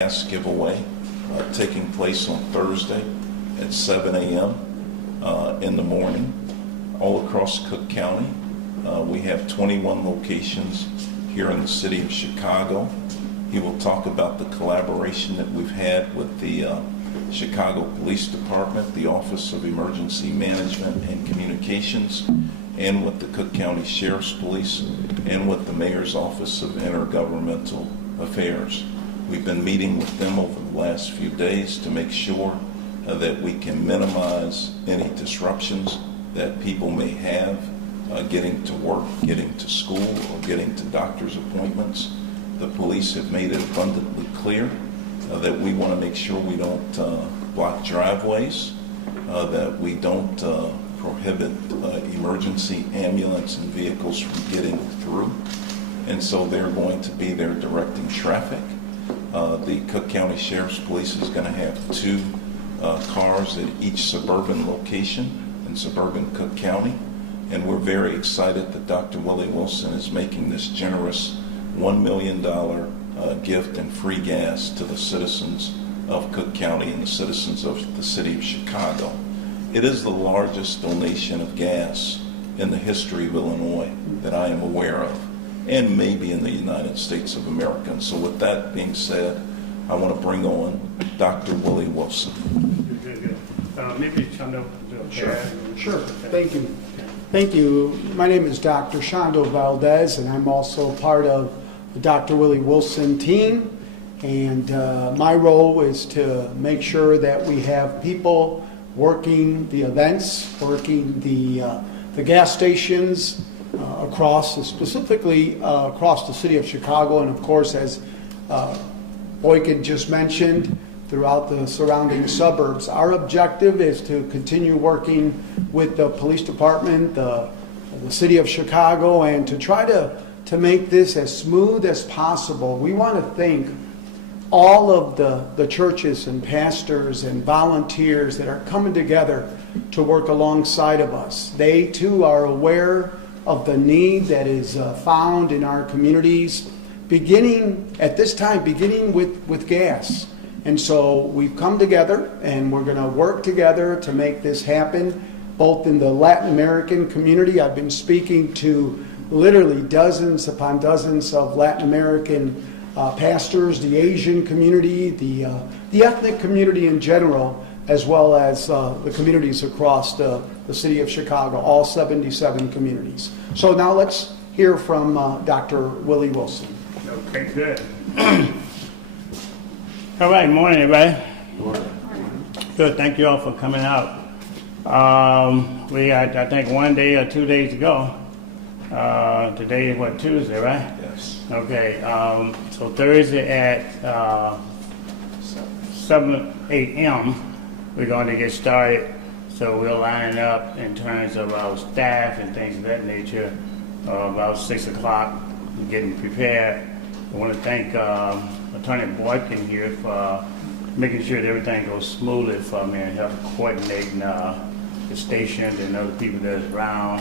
gas giveaway taking place on Thursday at 7 a.m. In the morning all across Cook County. We have 21 locations here in the city of Chicago. He will talk about the collaboration that we've had with the Chicago Police Department, the Office of Emergency Management and Communications, and with the Cook County Sheriff's Police, and with the Mayor's Office of Intergovernmental Affairs. We've been meeting with them over the last few days to make sure that we can minimize any disruptions that people may have getting to work, getting to school, or getting to doctor's appointments. The police have made it abundantly clear that we want to make sure we don't block driveways, that we don't prohibit emergency ambulance and vehicles from getting through. And so they're going to be there directing traffic. The Cook County Sheriff's Police is going to have 2 cars at each suburban location in suburban Cook County. And we're very excited that Dr. Willie Wilson is making this generous $1 million gift and free gas to the citizens of Cook County and the citizens of the city of Chicago. It is the largest donation of gas in the history of Illinois that I am aware of, and maybe in the United States of America. And so with that being said, I want to bring on Dr. Willie Wilson. Good. Maybe Shando. Sure. Thank you. Thank you. My name is Dr. Shando Valdez, and I'm also part of the Dr. Willie Wilson team. And my role is to make sure that we have people working the events, working the gas stations specifically across the city of Chicago, and of course, as Boykin just mentioned, throughout the surrounding suburbs. Our objective is to continue working with the police department, the city of Chicago, and to try to make this as smooth as possible. We want to thank all of the churches and pastors and volunteers that are coming together to work alongside of us. They too are aware of the need that is found in our communities, beginning with gas. And so we've come together, and we're going to work together to make this happen, both in the Latin American community. I've been speaking to literally dozens upon dozens of Latin American pastors, the Asian community, the ethnic community in general, as well as the communities across the city of Chicago, all 77 communities. So now let's hear from Dr. Willie Wilson. Okay, good. All right, morning, everybody. Good, thank you all for coming out. We had, I think, 1 day or 2 days ago. Today is what, Tuesday, right? Yes. Okay, so Thursday at 7 a.m. we're going to get started. So we're lining up in terms of our staff and things of that nature about 6 o'clock, getting prepared. I want to thank Attorney Boykin here for making sure that everything goes smoothly for me and help coordinating the stations and other people that's around.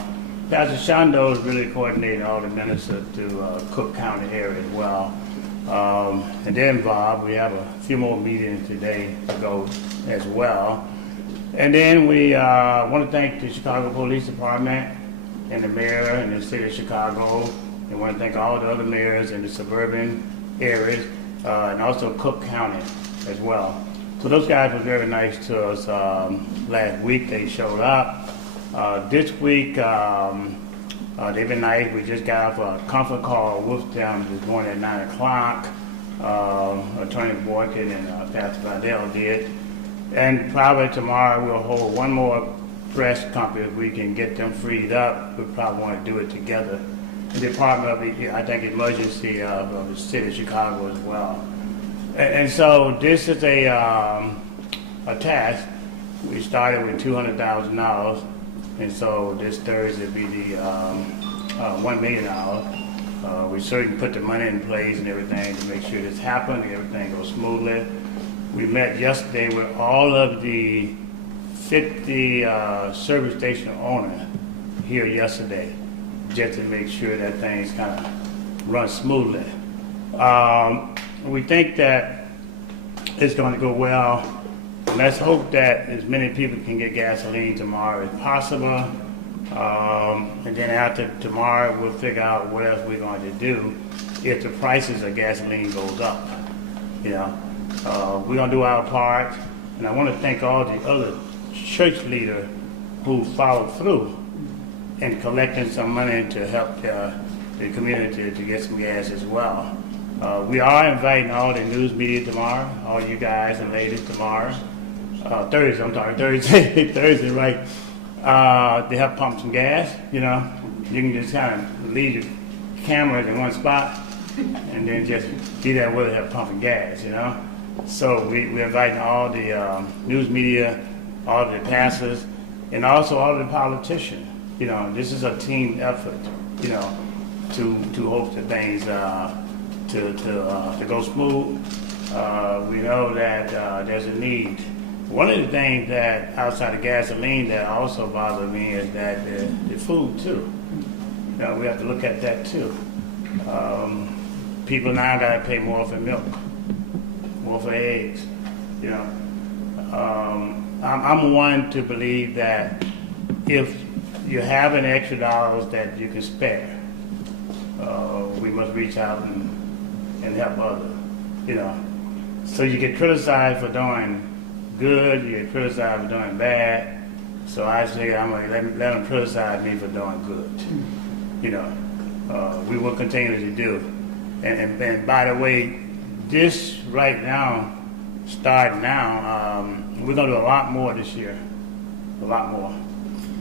Pastor Shando is really coordinating all the ministers to Cook County area as well. And they're involved. We have a few more meetings today to go as well. And then we want to thank the Chicago Police Department and the mayor and the city of Chicago. We want to thank all the other mayors in the suburban areas and also Cook County as well. So those guys were very nice to us last week. They showed up. This week, they've been nice. We just got off a conference call with them this morning at 9 o'clock. Attorney Boykin and Pastor Vidal did. And probably tomorrow we'll hold one more press conference. If we can get them freed up, we probably want to do it together. The Department of, I think, Emergency of the City of Chicago as well. And so this is a task. We started with $200,000, and so this Thursday will be the $1 million. We certainly put the money in place and everything to make sure this happens and everything goes smoothly. We met yesterday with all of the 50 service station owners here yesterday, just to make sure that things kind of run smoothly. We think that it's going to go well. Let's hope that as many people can get gasoline tomorrow as possible. And then after tomorrow, we'll figure out what else we're going to do if the prices of gasoline goes up. You know, we're going to do our part. And I want to thank all the other church leaders who followed through in collecting some money to help the community to get some gas as well. We are inviting all the news media tomorrow, all you guys and ladies tomorrow. Thursday, right? To help pump some gas, you know. You can just kind of leave your cameras in one spot and then just be there with it, help pumping gas, you know. So we're inviting all the news media, all the pastors, and also all the politicians. You know, this is a team effort, you know, to hope that things to go smooth. We know that there's a need. One of the things that outside of gasoline that also bothers me is that the food too. You know, we have to look at that too. People now got to pay more for milk, more for eggs. You know, I'm one to believe that if you have an extra dollars that you can spare, we must reach out and help others. You know, so you get criticized for doing good, you get criticized for doing bad. So I say I'm gonna let them criticize me for doing good. You know, we will continue to do. And by the way, this right now, starting now, we're gonna do a lot more this year, a lot more.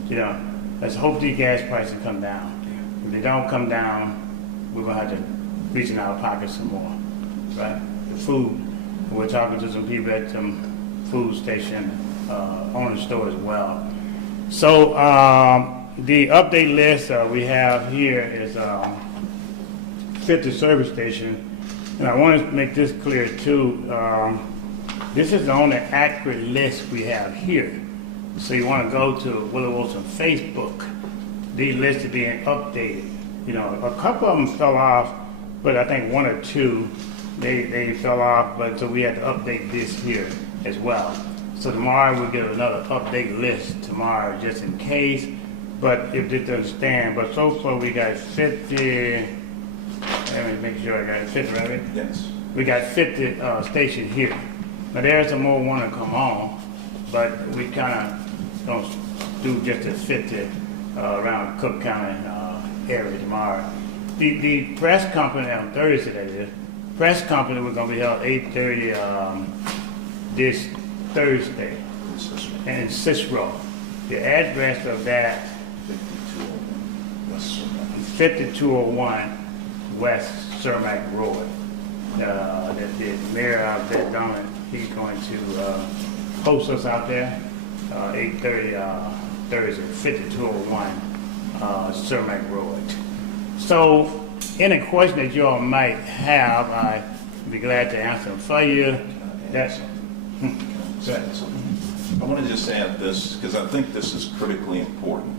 You know, let's hope these gas prices come down. If they don't come down, we're gonna have to reach in our pockets some more, right? The food, we're talking to some people at some food station, owner store as well. So the update list we have here is 50 service station, and I want to make this clear too. This is the only accurate list we have here. So you want to go to Willie Wilson Facebook. These lists are being updated. You know, a couple of them fell off, but I think one or two they fell off. But so we had to update this here as well. So tomorrow we'll get another update list tomorrow just in case. But if you understand, but so far we got 50. Let me make sure I got it 50, right? Yes. We got 50 stations here. Now there's some more want to come on, but we kind of don't do just the 50 around Cook County area tomorrow. The press company on Thursday, that is, press company we're going to be held 8:30 this Thursday in Cicero. The address of that 5201 West Cermak Road. The mayor out there, Donald, he's going to host us out there 8:30 Thursday, 5201 Cermak Road. So any question that you all might have, I'd be glad to answer them for you. That's I want to just add this because I think this is critically important.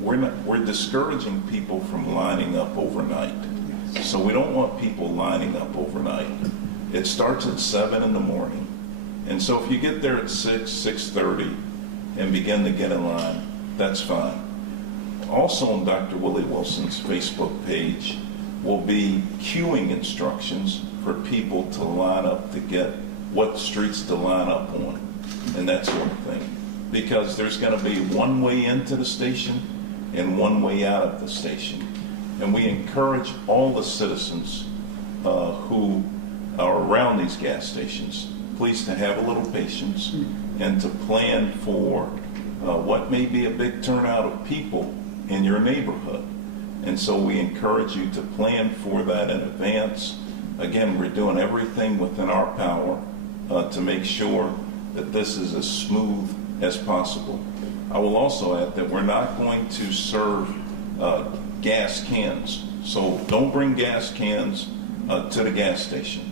We're discouraging people from lining up overnight. So we don't want people lining up overnight. It starts at 7 in the morning. And so if you get there at 6:30 and begin to get in line, that's fine. Also on Dr. Willie Wilson's Facebook page will be queuing instructions for people to line up to get what streets to line up on and that sort of thing. Because there's going to be one way into the station and one way out of the station. And we encourage all the citizens who are around these gas stations, please to have a little patience and to plan for what may be a big turnout of people in your neighborhood. And so we encourage you to plan for that in advance. Again, we're doing everything within our power to make sure that this is as smooth as possible. I will also add that we're not going to serve gas cans. So don't bring gas cans to the gas station.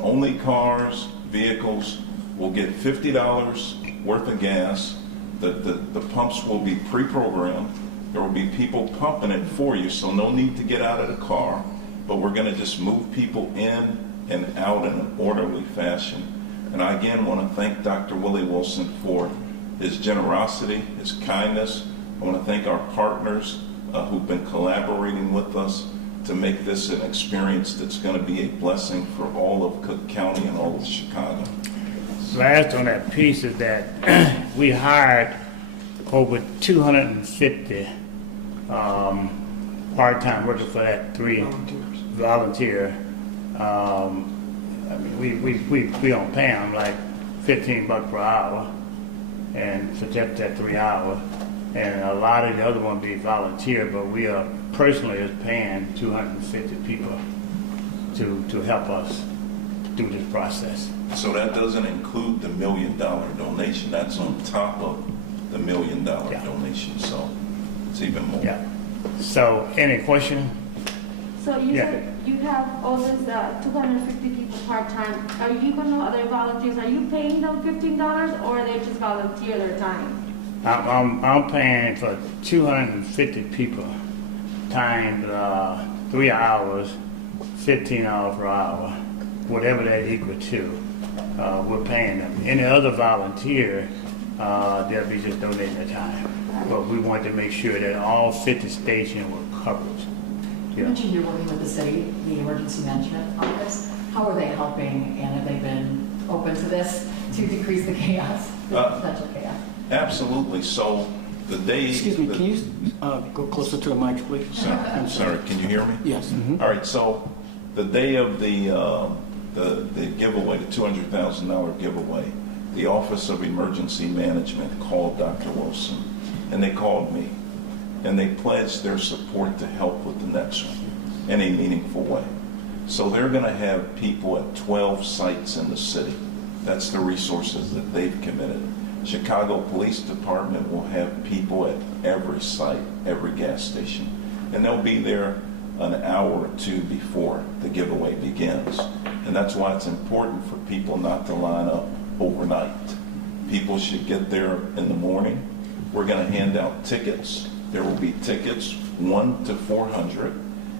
Only cars, vehicles will get $50 worth of gas. The pumps will be pre-programmed. There will be people pumping it for you, so no need to get out of the car. But we're going to just move people in and out in an orderly fashion. And I again want to thank Dr. Willie Wilson for his generosity, his kindness. I want to thank our partners who've been collaborating with us to make this an experience that's going to be a blessing for all of Cook County and all of Chicago. Last on that piece is that we hired over 250 part-time workers for that volunteer. I mean, we don't pay them like $15 per hour, and for just that 3 hours. And a lot of the other ones be volunteer, but we are personally is paying 250 people to help us through this process. So that doesn't include the $1 million donation. That's on top of the $1 million donation. So it's even more. Yeah. So, any question? So you Yeah. said you have all this 250 people part-time. Are you gonna, other volunteers, are you paying them $15 or they just volunteer their time? I'm paying for 250 people times 3 hours, $15 per hour, whatever that equal to. We're paying them. Any other volunteer, they'll be just donating their time. But we want to make sure that all 50 stations were covered. You Yeah. mentioned you're working with the city, the emergency management office. How are they helping, and have they been open to this to decrease the chaos, the potential chaos? Absolutely. So the day. Excuse me, can you go closer to the mic, please? I'm sorry. Can you hear me? Yes. All right. So the day of the giveaway, the $200,000 giveaway, the Office of Emergency Management called Dr. Wilson, and they called me, and they pledged their support to help with the next one in a meaningful way. So they're going to have people at 12 sites in the city. That's the resources that they've committed. Chicago Police Department will have people at every site, every gas station, and they'll be there an hour or two before the giveaway begins. And that's why it's important for people not to line up overnight. People should get there in the morning. We're going to hand out tickets. There will be tickets 1 to 400.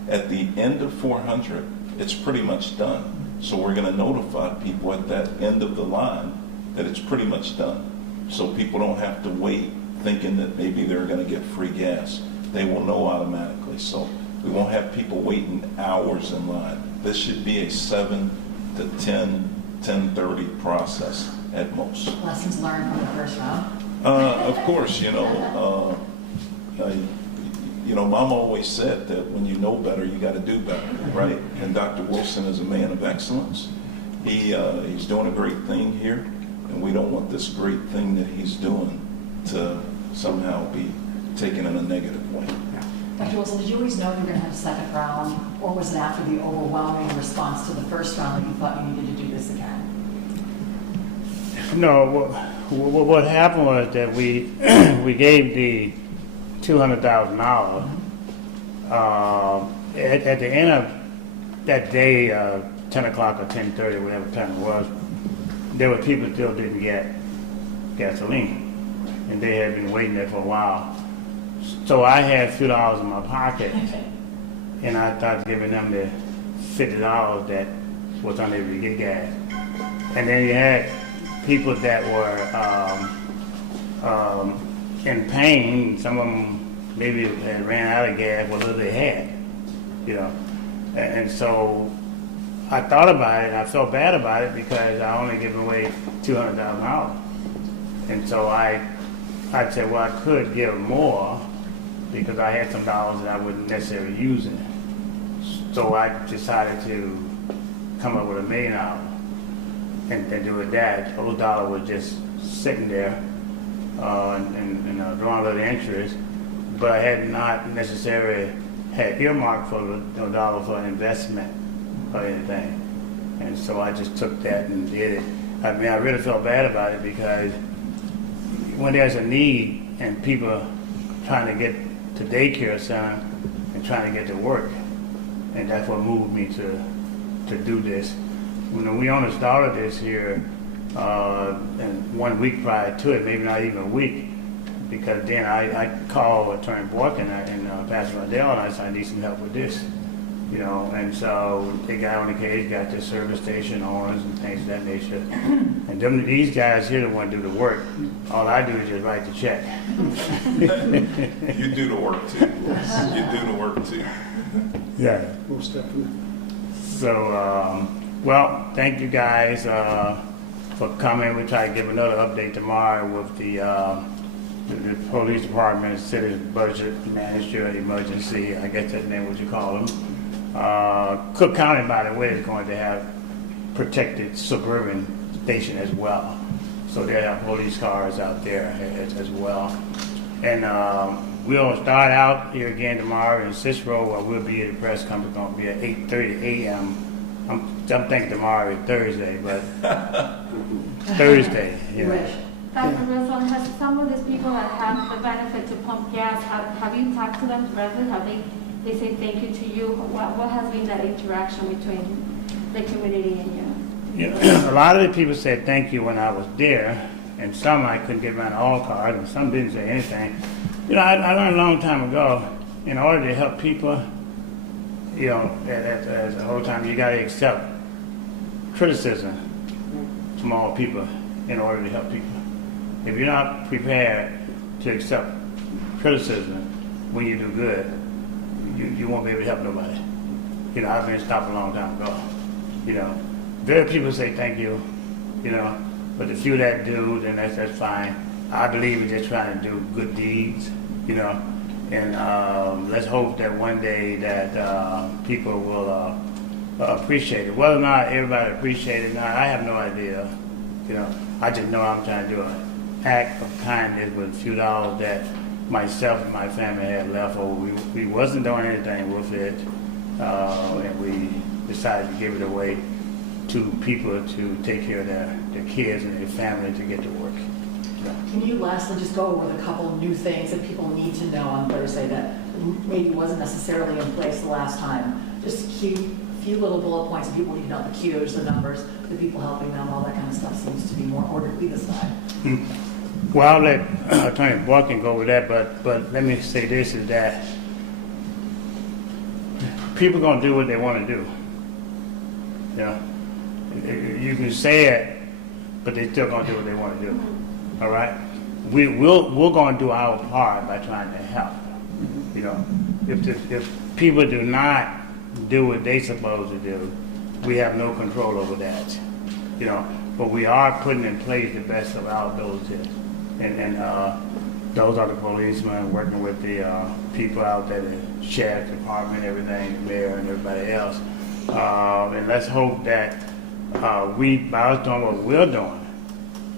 At the end of 400, it's pretty much done. So we're going to notify people at that end of the line that it's pretty much done. So people don't have to wait thinking that maybe they're going to get free gas. They will know automatically. So we won't have people waiting hours in line. This should be a 7 to 10:30 process at most. Lessons learned from the first round? Of course, Mom always said that when you know better, you got to do better, right? And Dr. Wilson is a man of excellence. He's doing a great thing here, and we don't want this great thing that he's doing to somehow be taken in a negative way. Dr. Wilson, did you always know you were going to have a second round, or was it after the overwhelming response to the first round that you thought you needed to do this again? No, what happened was that we we gave the $200,000. At the end of that day, 10 o'clock or 10:30, whatever time it was, there were people still didn't get gasoline, and they had been waiting there for a while. So I had a few dollars in my pocket, and I started giving them the $50 that was unable to get gas. And then you had people that were in pain. Some of them maybe had ran out of gas, what little they had, And so I thought about it, and I felt bad about it because I only given away $200,000. And so I said, well, I could give more because I had some dollars that I wouldn't necessarily use it. So I decided to come up with $1 million and do with that. Those dollars were just sitting there and drawing a little interest, but I had not necessarily had earmarked for the dollar for investment or anything. And so I just took that and did it. I mean, I really felt bad about it because when there's a need and people trying to get to daycare center and trying to get to work, and that's what moved me to do this. When we only started this here, and 1 week prior to it, maybe not even a week, because then I called Attorney Boykin and Pastor Riddell, and I said, I need some help with this. you know, and so they got on the case, got their service station owners and things of that nature. And these guys here the one do the work. All I do is just write the check. You do the work too. You do the work too. Yeah. Most definitely. So, well, thank you guys for coming. We'll try to give another update tomorrow with the police department, city budget manager, emergency, I guess that's the name what you call them. Cook County, by the way, is going to have protected suburban station as well. So they'll have police cars out there as well. And we'll start out here again tomorrow in Cicero, where we'll be at the press conference, going to be at 8:30 a.m. I'm thinking tomorrow is Thursday, but Thursday, yeah. Wish. Dr. Wilson, has some of these people that have the benefit to pump gas, have you talked to them directly? Have they say thank you to you? What has been that interaction between the community and you? You know, a lot of the people said thank you when I was there, and some I couldn't get around all cards, and some didn't say anything. You know, I learned a long time ago, in order to help people, you know, as the whole time, you got to accept criticism from all people in order to help people. If you're not prepared to accept criticism when you do good, you won't be able to help nobody. You know, I've been stopped a long time ago. You know, very people say thank you, you know, but the few that do, then that's fine. I believe in just trying to do good deeds, you know, and let's hope that one day that people will appreciate it. Whether or not everybody appreciates it or not, I have no idea. You know, I just know I'm trying to do an act of kindness with a few dollars that myself and my family had left over. We wasn't doing anything with it, and we decided to give it away to people to take care of their kids and their family to get to work. Can you lastly just go over a couple of new things that people need to know on Thursday that maybe wasn't necessarily in place the last time? Just a few little bullet points that people need to know, the queues, the numbers, the people helping them, all that kind of stuff seems to be more orderly this time. Well, I'll let Attorney Boykin go over that, but let me say this, is that people going to do what they want to do. You know, you can say it, but they still going to do what they want to do. All right? We're going to do our part by trying to help. You know, if people do not do what they supposed to do, we have no control over that. You know, but we are putting in place the best of our ability. And those are the policemen working with the people out there, the sheriff department, everything, the mayor and everybody else. And let's hope that by us doing what we're doing,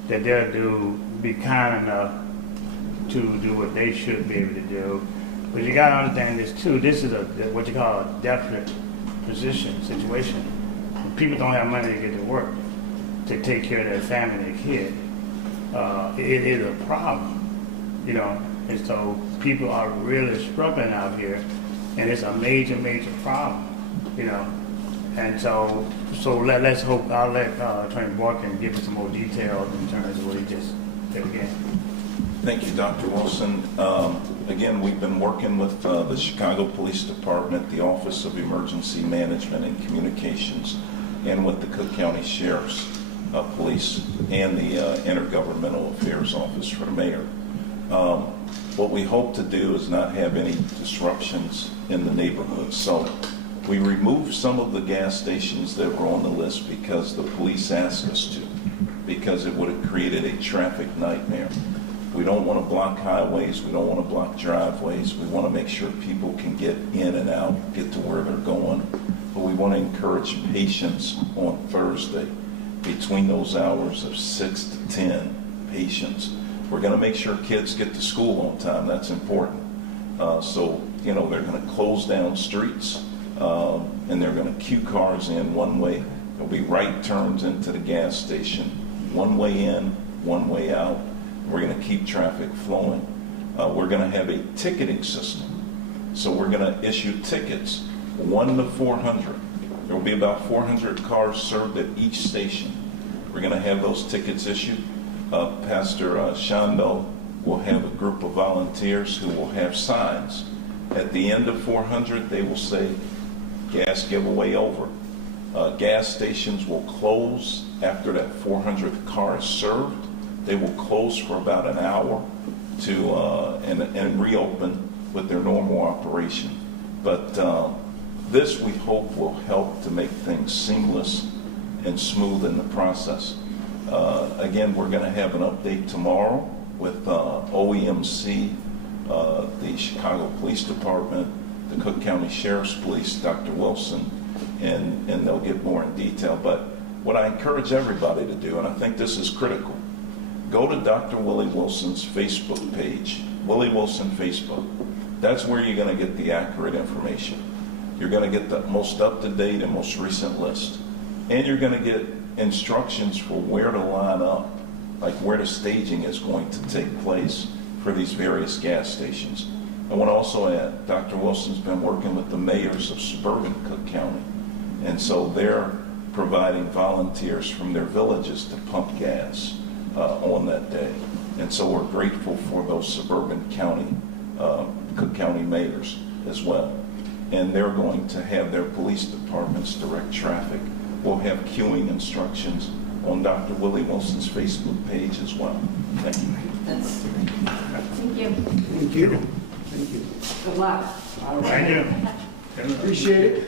that they'll be kind enough to do what they should be able to do. But you got to understand this too. This is what you call a definite situation. When people don't have money to get to work to take care of their family and their kid, it is a problem, you know. And so people are really struggling out here, and it's a major problem, you know. And so let's hope. I'll let Attorney Boykin give us some more details in terms of what he just did again. Thank you, Dr. Wilson. Again, we've been working with the Chicago Police Department, the Office of Emergency Management and Communications, and with the Cook County Sheriff's Police and the Intergovernmental Affairs Office for the Mayor. What we hope to do is not have any disruptions in the neighborhood. So we removed some of the gas stations that were on the list because the police asked us to, because it would have created a traffic nightmare. We don't want to block highways. We don't want to block driveways. We want to make sure people can get in and out, get to where they're going. But we want to encourage patience on Thursday between those hours of 6 to 10, patience. We're going to make sure kids get to school on time. That's important. So, you know, they're going to close down streets, and they're going to queue cars in one way. There'll be right turns into the gas station, one way in, one way out. We're going to keep traffic flowing. We're going to have a ticketing system. So we're going to issue tickets, 1 to 400. There will be about 400 cars served at each station. We're going to have those tickets issued. Pastor Shondo will have a group of volunteers who will have signs. At the end of 400, they will say, gas giveaway over. Gas stations will close after that 400th car is served. They will close for about an hour to and reopen with their normal operation. But this, we hope, will help to make things seamless and smooth in the process. Again, we're going to have an update tomorrow with OEMC, the Chicago Police Department, the Cook County Sheriff's Police, Dr. Wilson, and they'll get more in detail. But what I encourage everybody to do, and I think this is critical, go to Dr. Willie Wilson's Facebook page, Willie Wilson Facebook. That's where you're going to get the accurate information. You're going to get the most up-to-date and most recent list. And you're going to get instructions for where to line up, like where the staging is going to take place for these various gas stations. I want to also add, Dr. Wilson's been working with the mayors of suburban Cook County, and so they're providing volunteers from their villages to pump gas on that day. And so we're grateful for those suburban county, Cook County mayors as well. And they're going to have their police departments direct traffic. We'll have queuing instructions on Dr. Willie Wilson's Facebook page as well. Thank you. Thank you. Thank you. Thank you. Good luck. All Thank right. you. Appreciate it.